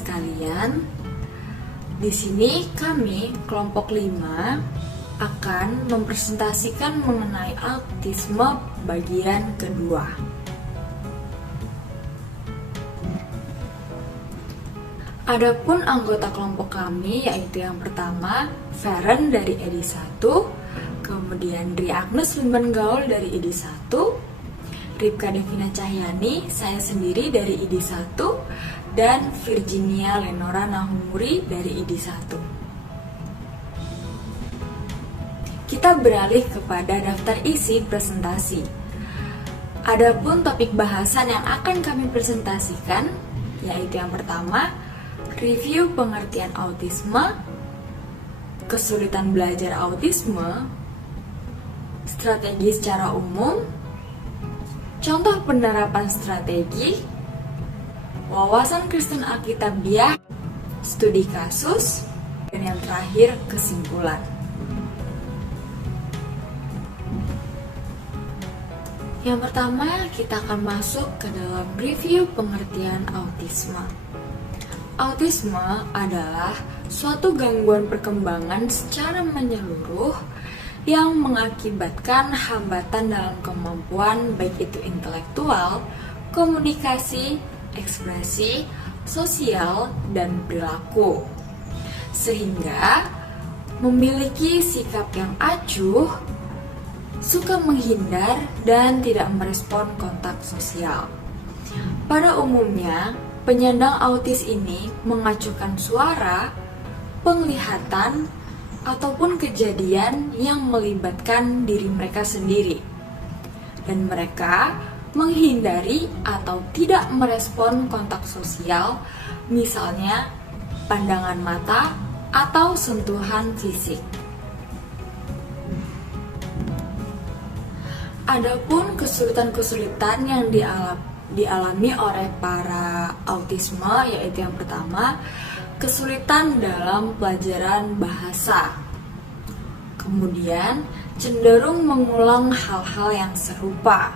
sekalian, di sini kami kelompok 5 akan mempresentasikan mengenai autisme bagian kedua. Adapun anggota kelompok kami yaitu yang pertama Feren dari EDI 1, kemudian Dri Agnes Limban Gaul dari EDI 1, Ripka Devina Cahyani, saya sendiri dari EDI 1, dan Virginia Lenora Nahumuri dari EDI 1. Kita beralih kepada daftar isi presentasi. Adapun topik bahasan yang akan kami presentasikan yaitu yang pertama, review pengertian autisme, kesulitan belajar autisme, strategi secara umum, contoh penerapan strategi, wawasan Kristen Alkitabiah, studi kasus, dan yang terakhir kesimpulan. Yang pertama, kita akan masuk ke dalam review pengertian autisme. Autisme adalah suatu gangguan perkembangan secara menyeluruh yang mengakibatkan hambatan dalam kemampuan baik itu intelektual, komunikasi, ekspresi, sosial, dan perilaku. Sehingga memiliki sikap yang acuh, suka menghindar, dan tidak merespon kontak sosial. Pada umumnya, penyandang autis ini mengacuhkan suara, penglihatan, ataupun kejadian yang melibatkan diri mereka sendiri. Dan mereka menghindari atau tidak merespon kontak sosial, misalnya pandangan mata atau sentuhan fisik. Adapun kesulitan-kesulitan yang dialami oleh para autisme yaitu yang pertama, kesulitan dalam pelajaran bahasa. Kemudian cenderung mengulang hal-hal yang serupa.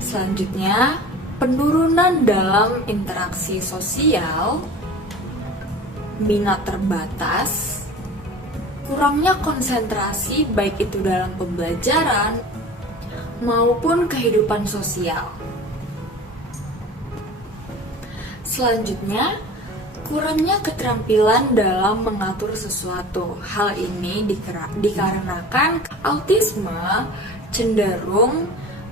Selanjutnya, penurunan dalam interaksi sosial, minat terbatas, kurangnya konsentrasi baik itu dalam pembelajaran maupun kehidupan sosial. Selanjutnya, kurangnya keterampilan dalam mengatur sesuatu. Hal ini dikarenakan autisme cenderung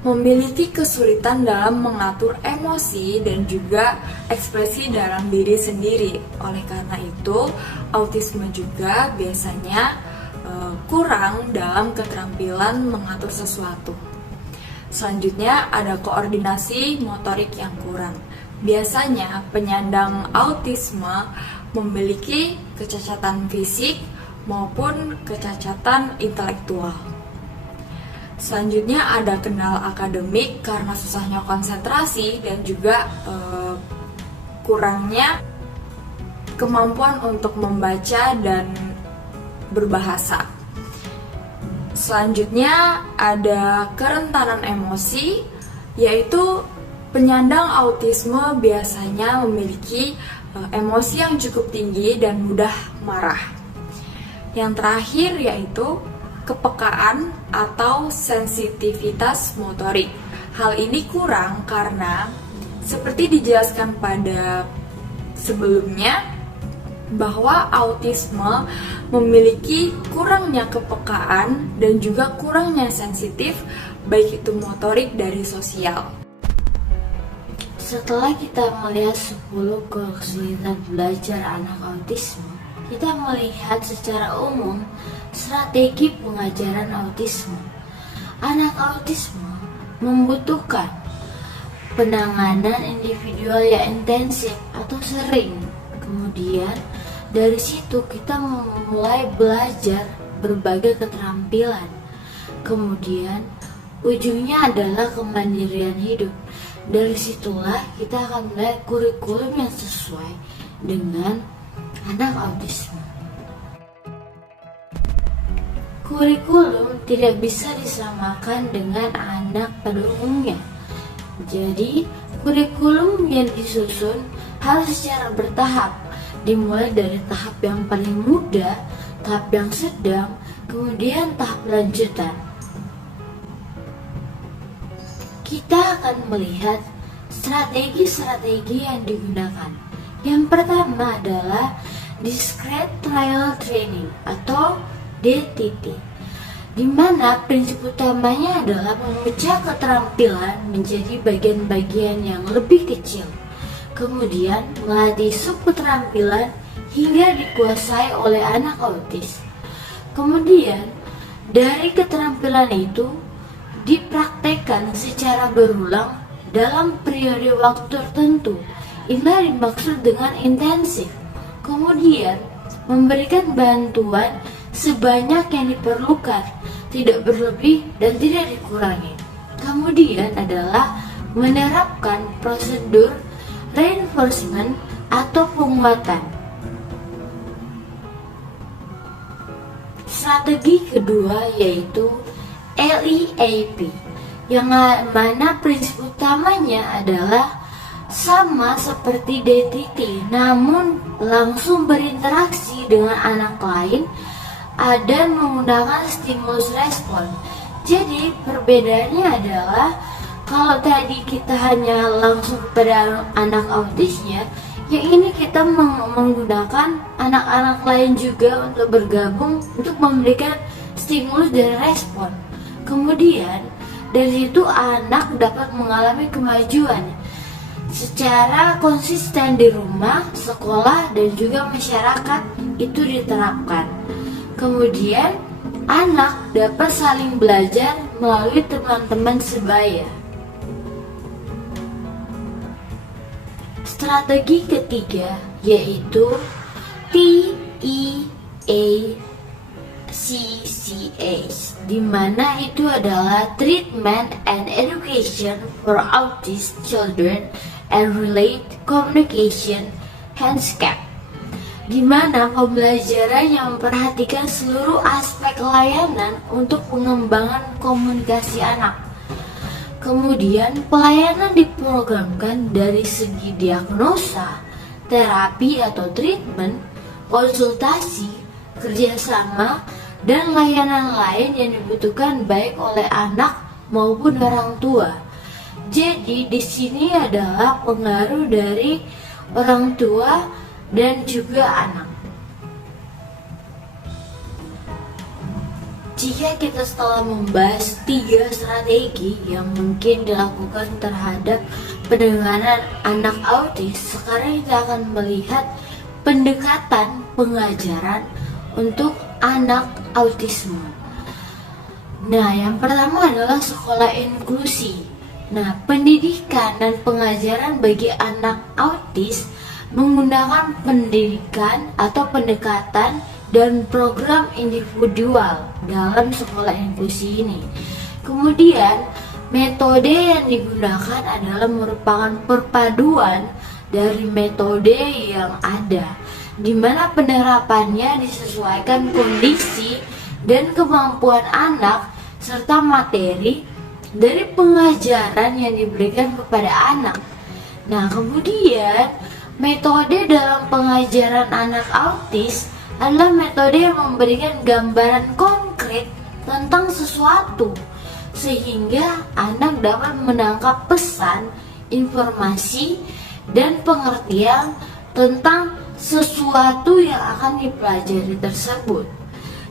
memiliki kesulitan dalam mengatur emosi dan juga ekspresi dalam diri sendiri. Oleh karena itu, autisme juga biasanya kurang dalam keterampilan mengatur sesuatu. Selanjutnya ada koordinasi motorik yang kurang. Biasanya penyandang autisme memiliki kecacatan fisik maupun kecacatan intelektual. Selanjutnya ada kendala akademik karena susahnya konsentrasi dan juga kurangnya kemampuan untuk membaca dan berbahasa. Selanjutnya ada kerentanan emosi, yaitu penyandang autisme biasanya memiliki emosi yang cukup tinggi dan mudah marah. Yang terakhir yaitu kepekaan atau sensitivitas motorik. Hal ini kurang karena seperti dijelaskan pada sebelumnya bahwa autisme memiliki kurangnya kepekaan dan juga kurangnya sensitif baik itu motorik dari sosial. Setelah kita melihat 10 kesulitan belajar anak autisme, kita melihat secara umum strategi pengajaran autisme. Anak autisme membutuhkan penanganan individual yang intensif atau sering. Kemudian dari situ kita memulai belajar berbagai keterampilan. Kemudian ujungnya adalah kemandirian hidup. Dari situlah kita akan melihat kurikulum yang sesuai dengan anak autisme. Kurikulum tidak bisa disamakan dengan anak pada umumnya. Jadi, Kurikulum yang disusun harus secara bertahap, dimulai dari tahap yang paling mudah, tahap yang sedang, kemudian tahap lanjutan. Kita akan melihat strategi-strategi yang digunakan. Yang pertama adalah Discrete Trial Training atau DTT, di mana prinsip utamanya adalah memecah keterampilan menjadi bagian-bagian yang lebih kecil, kemudian melatih sub keterampilan hingga dikuasai oleh anak autis. Kemudian dari keterampilan itu dipraktekkan secara berulang dalam periode waktu tertentu. Inilah dimaksud dengan intensif. Kemudian memberikan bantuan sebanyak yang diperlukan, tidak berlebih dan tidak dikurangi. Kemudian adalah menerapkan prosedur reinforcement atau penguatan. Strategi kedua yaitu LEAP, yang mana prinsip utamanya adalah sama seperti DTT, namun langsung berinteraksi dengan anak lain dan menggunakan stimulus respon. Jadi perbedaannya adalah kalau tadi kita hanya langsung kepada anak autisnya, yang ini kita menggunakan anak-anak lain juga untuk bergabung untuk memberikan stimulus dan respon. Kemudian dari situ anak dapat mengalami kemajuan secara konsisten di rumah, sekolah, dan juga masyarakat itu diterapkan. Kemudian anak dapat saling belajar melalui teman-teman sebaya. Strategi ketiga yaitu TEACCH, di mana itu adalah Treatment and Education for Autistic Children and Relate Communication Handscape, di mana pembelajaran yang memperhatikan seluruh aspek layanan untuk pengembangan komunikasi anak. Kemudian pelayanan diprogramkan dari segi diagnosa, terapi atau treatment, konsultasi, kerjasama, dan layanan lain yang dibutuhkan baik oleh anak maupun orang tua. Jadi di sini adalah pengaruh dari orang tua dan juga anak. Jika kita setelah membahas 3 strategi yang mungkin dilakukan terhadap penanganan anak autis, sekarang kita akan melihat pendekatan pengajaran untuk anak autisme. Nah, yang pertama adalah sekolah inklusi. Nah, pendidikan dan pengajaran bagi anak autis menggunakan pendidikan atau pendekatan dan program individual dalam sekolah inklusi ini. Kemudian, metode yang digunakan adalah merupakan perpaduan dari metode yang ada, di mana penerapannya disesuaikan kondisi dan kemampuan anak serta materi dari pengajaran yang diberikan kepada anak. Nah, kemudian metode dalam pengajaran anak autis adalah metode yang memberikan gambaran konkret tentang sesuatu, sehingga anak dapat menangkap pesan, informasi, dan pengertian tentang sesuatu yang akan dipelajari tersebut.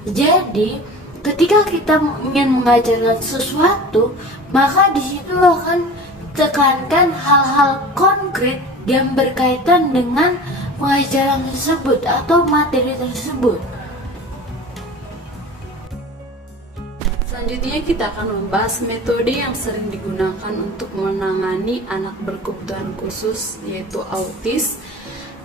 Jadi, ketika kita ingin mengajarkan sesuatu, maka di situ akan tekankan hal-hal konkret yang berkaitan dengan pengajaran tersebut atau materi tersebut. Selanjutnya kita akan membahas metode yang sering digunakan untuk menangani anak berkebutuhan khusus, yaitu autis,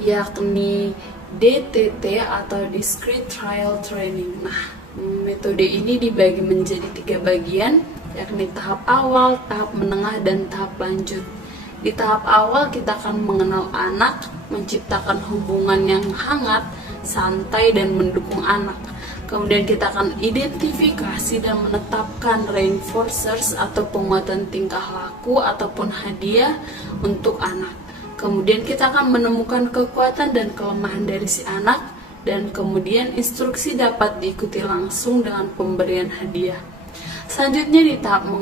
yakni DTT atau Discrete Trial Training. Nah, metode ini dibagi menjadi 3 bagian, yakni tahap awal, tahap menengah, dan tahap lanjut. Di tahap awal kita akan mengenal anak, menciptakan hubungan yang hangat, santai, dan mendukung anak. Kemudian kita akan identifikasi dan menetapkan reinforcers atau penguatan tingkah laku ataupun hadiah untuk anak. Kemudian kita akan menemukan kekuatan dan kelemahan dari si anak, dan kemudian instruksi dapat diikuti langsung dengan pemberian hadiah. Selanjutnya di tahap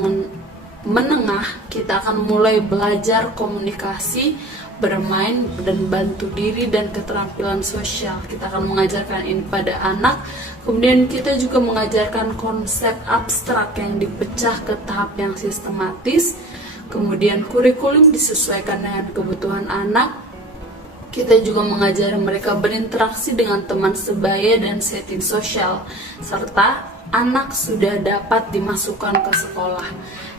menengah, kita akan mulai belajar komunikasi, bermain, dan bantu diri, dan keterampilan sosial. Kita akan mengajarkan ini pada anak. Kemudian kita juga mengajarkan konsep abstrak yang dipecah ke tahap yang sistematis. Kemudian kurikulum disesuaikan dengan kebutuhan anak. Kita juga mengajari mereka berinteraksi dengan teman sebaya dan setting sosial, serta anak sudah dapat dimasukkan ke sekolah.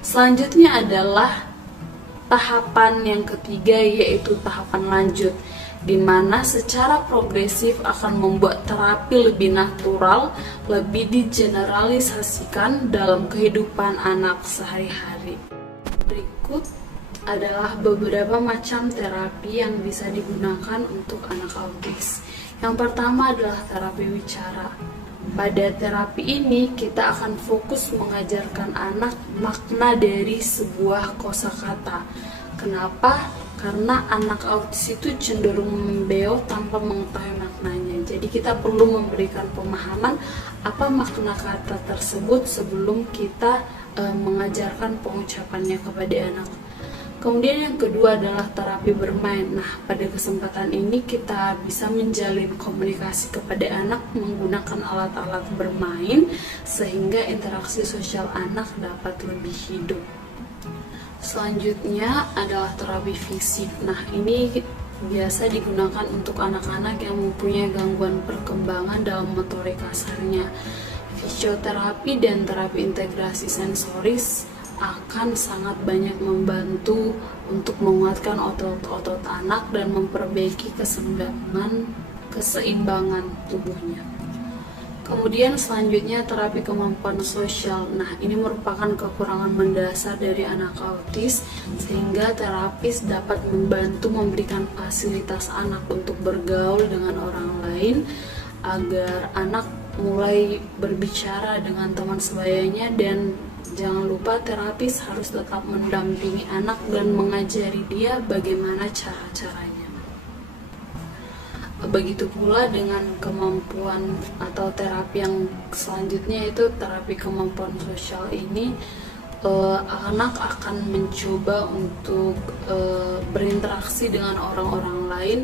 Selanjutnya adalah tahapan yang ketiga, yaitu tahapan lanjut, di mana secara progresif akan membuat terapi lebih natural, lebih digeneralisasikan dalam kehidupan anak sehari-hari. Berikut adalah beberapa macam terapi yang bisa digunakan untuk anak autis. Yang pertama adalah terapi wicara. Pada terapi ini kita akan fokus mengajarkan anak makna dari sebuah kosakata. Kenapa? Karena anak autis itu cenderung membeo tanpa mengetahui maknanya. Jadi kita perlu memberikan pemahaman apa makna kata tersebut sebelum kita mengajarkan pengucapannya kepada anak. Kemudian yang kedua adalah terapi bermain. Nah, pada kesempatan ini kita bisa menjalin komunikasi kepada anak menggunakan alat-alat bermain sehingga interaksi sosial anak dapat lebih hidup. Selanjutnya adalah terapi fisik. Nah, ini biasa digunakan untuk anak-anak yang mempunyai gangguan perkembangan dalam motorik kasarnya. Fisioterapi dan terapi integrasi sensoris akan sangat banyak membantu untuk menguatkan otot-otot anak dan memperbaiki keseimbangan tubuhnya. Kemudian selanjutnya terapi kemampuan sosial. Nah, ini merupakan kekurangan mendasar dari anak autis sehingga terapis dapat membantu memberikan fasilitas anak untuk bergaul dengan orang lain agar anak mulai berbicara dengan teman sebayanya, dan jangan lupa terapis harus tetap mendampingi anak dan mengajari dia bagaimana cara-caranya. Begitu pula dengan kemampuan atau terapi yang selanjutnya, yaitu terapi kemampuan sosial ini. Anak akan mencoba untuk berinteraksi dengan orang-orang lain,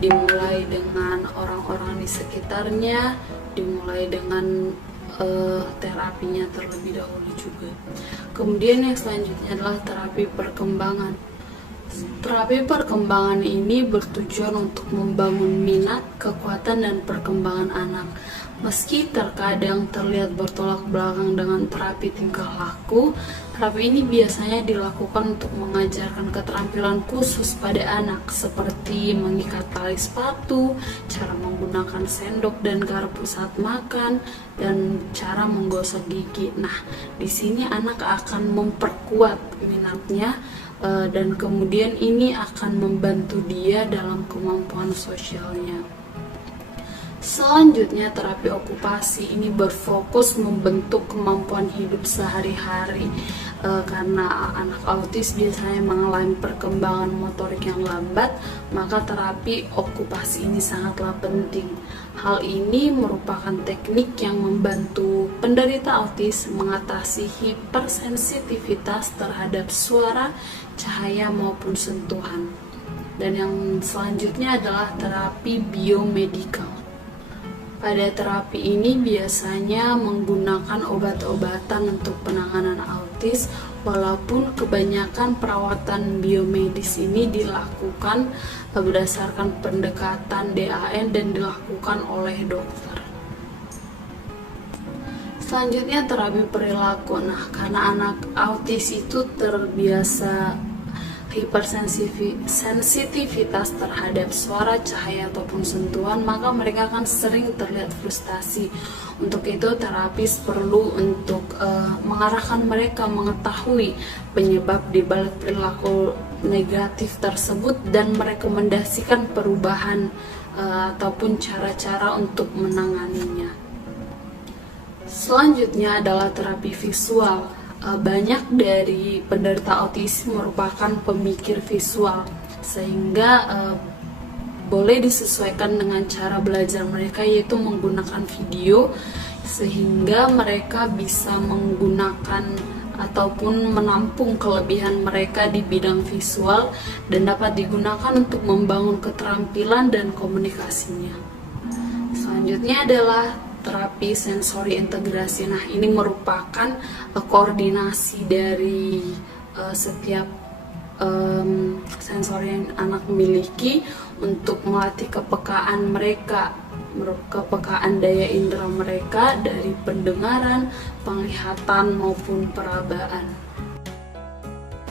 dimulai dengan orang-orang di sekitarnya, dimulai dengan terapinya terlebih dahulu juga. Kemudian yang selanjutnya adalah terapi perkembangan. Terapi perkembangan ini bertujuan untuk membangun minat, kekuatan, dan perkembangan anak. Meski terkadang terlihat bertolak belakang dengan terapi tingkah laku, terapi ini biasanya dilakukan untuk mengajarkan keterampilan khusus pada anak seperti mengikat tali sepatu, cara menggunakan sendok dan garpu saat makan, dan cara menggosok gigi. Nah, di sini anak akan memperkuat minatnya dan kemudian ini akan membantu dia dalam kemampuan sosialnya. Selanjutnya terapi okupasi ini berfokus membentuk kemampuan hidup sehari-hari karena anak autis biasanya mengalami perkembangan motorik yang lambat, maka terapi okupasi ini sangatlah penting. Hal ini merupakan teknik yang membantu penderita autis mengatasi hipersensitivitas terhadap suara, cahaya maupun sentuhan. Dan yang selanjutnya adalah terapi biomedikal. Pada terapi ini biasanya menggunakan obat-obatan untuk penanganan autis, walaupun kebanyakan perawatan biomedis ini dilakukan berdasarkan pendekatan DAN dan dilakukan oleh dokter. Selanjutnya terapi perilaku. Nah, karena anak autis itu terbiasa hipersensitivitas terhadap suara, cahaya, ataupun sentuhan, maka mereka akan sering terlihat frustasi. Untuk itu terapis perlu untuk mengarahkan mereka mengetahui penyebab di balik perilaku negatif tersebut dan merekomendasikan perubahan ataupun cara-cara untuk menanganinya. Selanjutnya adalah terapi visual. Banyak dari penderita autism merupakan pemikir visual, sehingga boleh disesuaikan dengan cara belajar mereka, yaitu menggunakan video, sehingga mereka bisa menggunakan ataupun menampung kelebihan mereka di bidang visual dan dapat digunakan untuk membangun keterampilan dan komunikasinya. Selanjutnya adalah terapi sensori integrasi. Nah, ini merupakan koordinasi dari setiap sensor yang anak miliki untuk melatih kepekaan mereka, kepekaan daya indera mereka dari pendengaran, penglihatan maupun perabaan.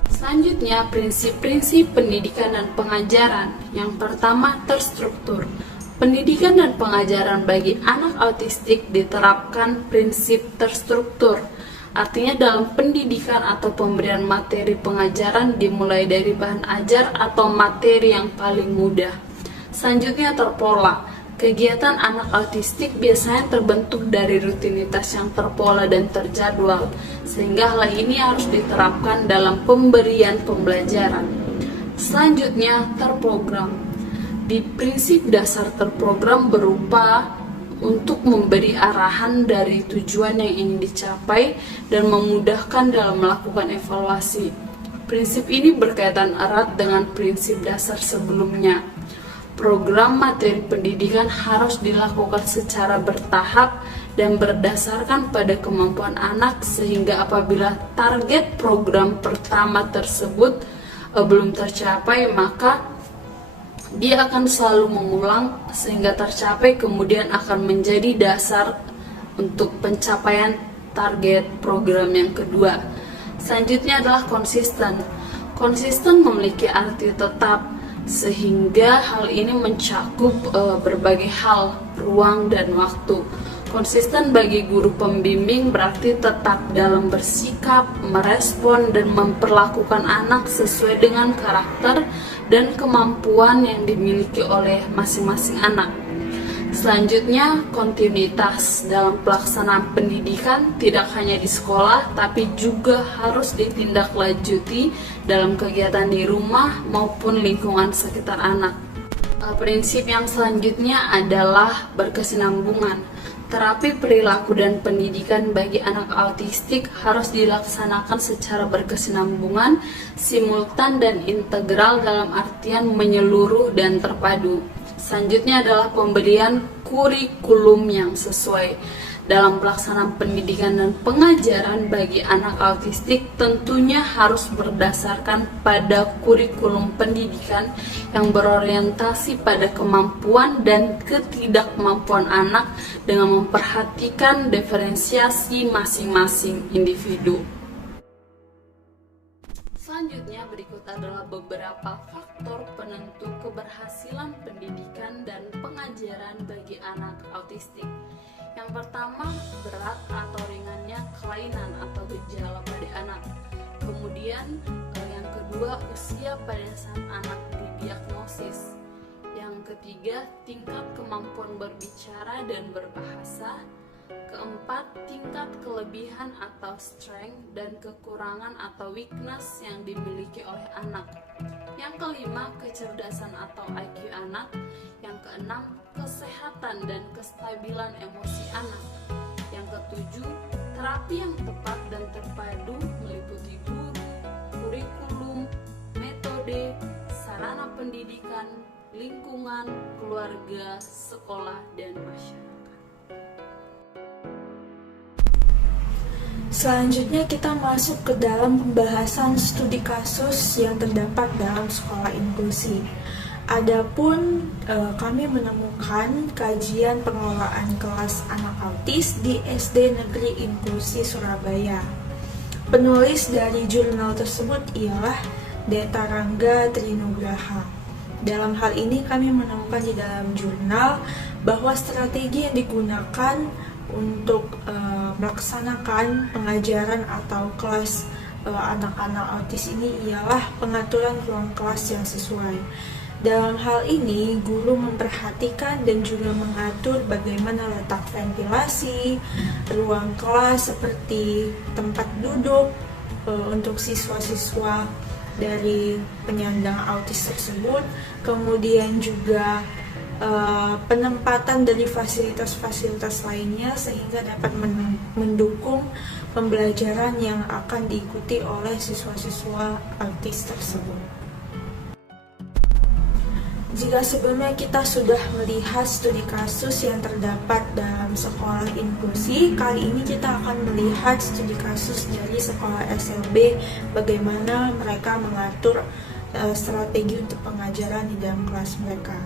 Selanjutnya, prinsip-prinsip pendidikan dan pengajaran. Yang pertama, terstruktur. Pendidikan dan pengajaran bagi anak autistik diterapkan prinsip terstruktur. Artinya dalam pendidikan atau pemberian materi pengajaran dimulai dari bahan ajar atau materi yang paling mudah. Selanjutnya terpola. Kegiatan anak autistik biasanya terbentuk dari rutinitas yang terpola dan terjadwal, sehingga hal ini harus diterapkan dalam pemberian pembelajaran. Selanjutnya terprogram. Di prinsip dasar terprogram berupa untuk memberi arahan dari tujuan yang ingin dicapai dan memudahkan dalam melakukan evaluasi. Prinsip ini berkaitan erat dengan prinsip dasar sebelumnya. Program materi pendidikan harus dilakukan secara bertahap dan berdasarkan pada kemampuan anak, sehingga apabila target program pertama tersebut belum tercapai, maka dia akan selalu mengulang sehingga tercapai, kemudian akan menjadi dasar untuk pencapaian target program yang kedua. Selanjutnya adalah konsisten. Konsisten memiliki arti tetap, sehingga hal ini mencakup berbagai hal, ruang dan waktu. Konsisten bagi guru pembimbing berarti tetap dalam bersikap, merespon, dan memperlakukan anak sesuai dengan karakter dan kemampuan yang dimiliki oleh masing-masing anak. Selanjutnya, kontinuitas dalam pelaksanaan pendidikan tidak hanya di sekolah, tapi juga harus ditindaklanjuti dalam kegiatan di rumah maupun lingkungan sekitar anak. Prinsip yang selanjutnya adalah berkesinambungan. Terapi perilaku dan pendidikan bagi anak autistik harus dilaksanakan secara berkesinambungan, simultan dan integral dalam artian menyeluruh dan terpadu. Selanjutnya adalah pemberian kurikulum yang sesuai. Dalam pelaksanaan pendidikan dan pengajaran bagi anak autistik tentunya harus berdasarkan pada kurikulum pendidikan yang berorientasi pada kemampuan dan ketidakmampuan anak dengan memperhatikan diferensiasi masing-masing individu. Selanjutnya berikut adalah beberapa faktor penentu keberhasilan pendidikan dan pengajaran bagi anak autistik. Yang pertama, berat atau ringannya kelainan atau gejala pada anak. Kemudian yang kedua, usia pada saat anak didiagnosis. Yang ketiga, tingkat kemampuan berbicara dan berbahasa. Keempat, tingkat kelebihan atau strength dan kekurangan atau weakness yang dimiliki oleh anak. Yang kelima, kecerdasan atau IQ anak. Yang keenam, kesehatan dan kestabilan emosi anak. Yang ketujuh, terapi yang tepat dan terpadu meliputi guru, kurikulum, metode, sarana pendidikan, lingkungan, keluarga, sekolah, dan masyarakat. Selanjutnya kita masuk ke dalam pembahasan studi kasus yang terdapat dalam sekolah inklusi. Adapun kami menemukan kajian pengelolaan kelas anak autis di SD Negeri Inklusi Surabaya. Penulis dari jurnal tersebut ialah Deta Rangga Trinugraha. Dalam hal ini kami menemukan di dalam jurnal bahwa strategi yang digunakan untuk melaksanakan pengajaran atau kelas anak-anak autis ini ialah pengaturan ruang kelas yang sesuai. Dalam hal ini, guru memperhatikan dan juga mengatur bagaimana letak ventilasi, ruang kelas seperti tempat duduk untuk siswa-siswa dari penyandang autis tersebut, kemudian juga penempatan dari fasilitas-fasilitas lainnya sehingga dapat mendukung pembelajaran yang akan diikuti oleh siswa-siswa autis tersebut. Jika sebelumnya kita sudah melihat studi kasus yang terdapat dalam sekolah inklusi, kali ini kita akan melihat studi kasus dari sekolah SLB, bagaimana mereka mengatur strategi untuk pengajaran di dalam kelas mereka.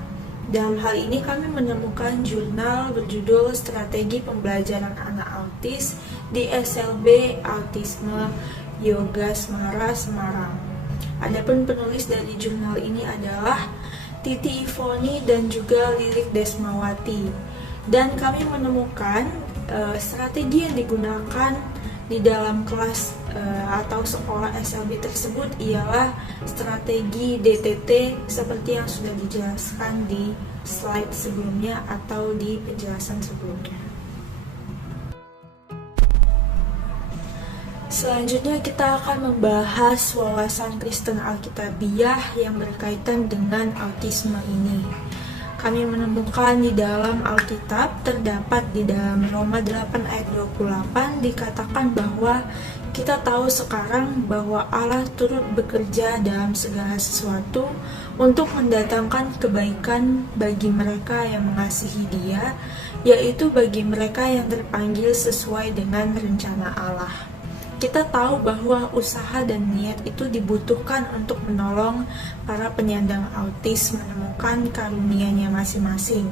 Dalam hal ini kami menemukan jurnal berjudul Strategi Pembelajaran Anak Autis di SLB Autisme Yoga Semara, Semarang. Adapun penulis dari jurnal ini adalah Titi Ivoni dan juga Lilik Desmawati. Dan kami menemukan strategi yang digunakan di dalam kelas atau sekolah SLB tersebut ialah strategi DTT seperti yang sudah dijelaskan di slide sebelumnya atau di penjelasan sebelumnya. Selanjutnya kita akan membahas wawasan Kristen Alkitabiah yang berkaitan dengan autisme ini. Kami menemukan di dalam Alkitab terdapat di dalam Roma 8 ayat 28 dikatakan bahwa kita tahu sekarang bahwa Allah turut bekerja dalam segala sesuatu untuk mendatangkan kebaikan bagi mereka yang mengasihi Dia, yaitu bagi mereka yang terpanggil sesuai dengan rencana Allah. Kita tahu bahwa usaha dan niat itu dibutuhkan untuk menolong para penyandang autis menemukan karunia-Nya masing-masing.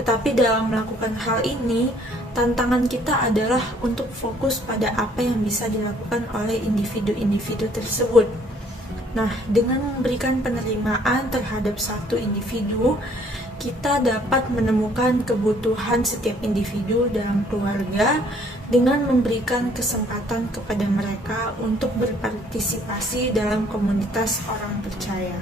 Tetapi dalam melakukan hal ini, tantangan kita adalah untuk fokus pada apa yang bisa dilakukan oleh individu-individu tersebut. Nah, dengan memberikan penerimaan terhadap satu individu, kita dapat menemukan kebutuhan setiap individu dalam keluarga dengan memberikan kesempatan kepada mereka untuk berpartisipasi dalam komunitas orang percaya.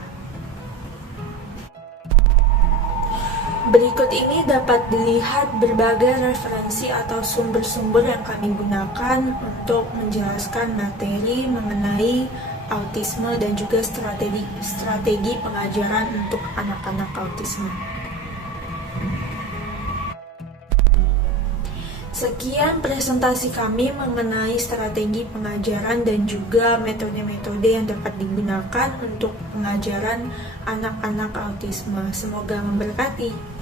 Berikut ini dapat dilihat berbagai referensi atau sumber-sumber yang kami gunakan untuk menjelaskan materi mengenai autisme dan juga strategi pengajaran untuk anak-anak autisme. Sekian presentasi kami mengenai strategi pengajaran dan juga metode-metode yang dapat digunakan untuk pengajaran anak-anak autisme. Semoga memberkati.